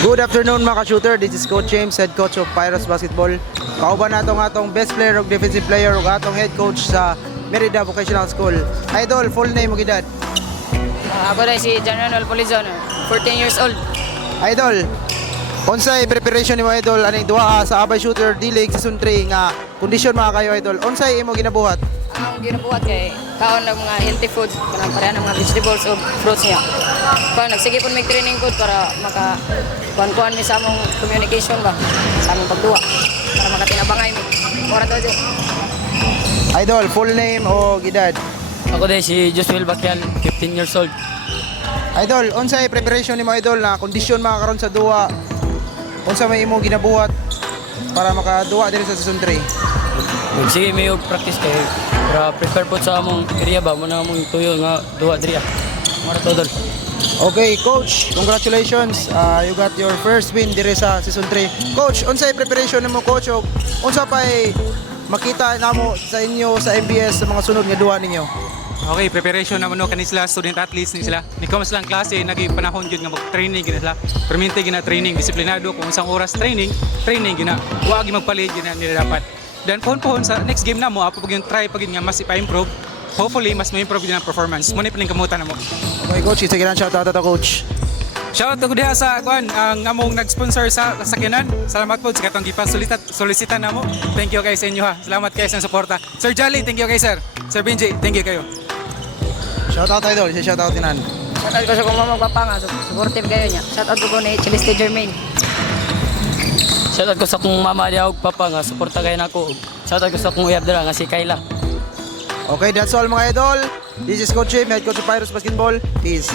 Good afternoon mga ka-shooter, this is Coach James, head coach of Pyros Basketball. Kauban nato nga atong best player ug defensive player ug atong head coach sa Merida Vocational School. Idol, full name ug edad? Ako na si John Manuel Polizon, 14 years old. Idol, unsay preparation nimo idol aning duha sa Abay Shooter D-League Season 3 nga kondisyon mga kayo idol? Unsay imo ginabuhat? Ang ginabuhat kay kaon ng mga healthy food, kanang pareha ng mga vegetables o fruits niya. Kung nagsige po may training food para maka kuan mi sa among communication ba, sa among pagduwa, para makatinabangay mi. Ora to jo. Idol, full name o edad? Ako din si Josuel Bakyal, 15 years old. Idol, unsay preparation nimo idol na kondisyon makakaron sa duha? Unsa may imo ginabuhat para makaduwa diri sa Season 3? Sige, may practice kay para prepare po sa among area ba, muna among tuyo nga duwa diri. Mara to dol. Okay, Coach, congratulations. You got your first win dire sa Season 3. Coach, unsay preparation nimo Coach? O unsa pay makita namo sa inyo sa MBS sa mga sunod nga duwa ninyo? Okay, preparation naman no kanisla student athletes ni sila. Ni mas lang klase nagi panahon jud nga mag-training gina sila. Permente gina training disiplinado kung unsang oras training gina. Wa gi magpalit gina nila dapat. Dan pohon sa next game na mo apo pag yung try pag yun nga mas ipa-improve. Hopefully mas ma-improve din ang performance. Muna pining kamutan namo. Okay, Coach, sige lang shout out to Coach. Shout out to diha sa kuan ang among nag-sponsor sa sakyanan. Salamat po sa katong solicita namo. Thank you kay sa inyo ha. Salamat kay sa suporta. Sir Jolly, thank you kay sir. Sir Benji, thank you kayo. Shout out idol, shout out tinan. Shoutout ko sa kung magpapanga, supportive kayo niya. Shoutout ko ni Celeste Germain. Shoutout ko sa kong mama niya ug papa nga suporta kay nako. Shoutout ko sa kong uyab dira nga si Kayla. Okay, that's all mga idol. This is Coach Jim, head coach of Pyros Basketball. Peace.